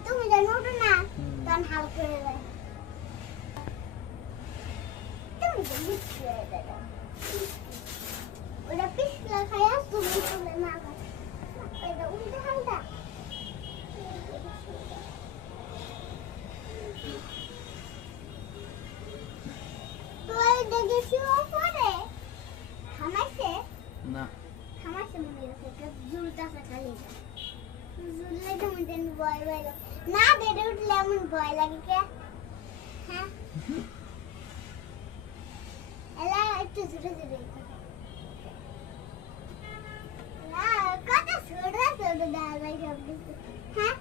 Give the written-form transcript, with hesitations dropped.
তুমি জানো ওটা না তখন হালকা হয়ে যায় তুমি তো মিষ্টি হয়ে যাবে ওটা পিছলা খায়া তুমি তুলে না এটা উল্টে হালকা তো এই দেখেছি ওপরে থামাইছে না থামাইছে মনে হচ্ছে এটা জুলটাছে খালি জুললে তো মনে ভয় ভয় না বেড়ে উঠলে এমন ভয় লাগে কে হ্যাঁ এলা একটু জোরে জোরে না কত ছোট ছোট ডাল ভাই সব হ্যাঁ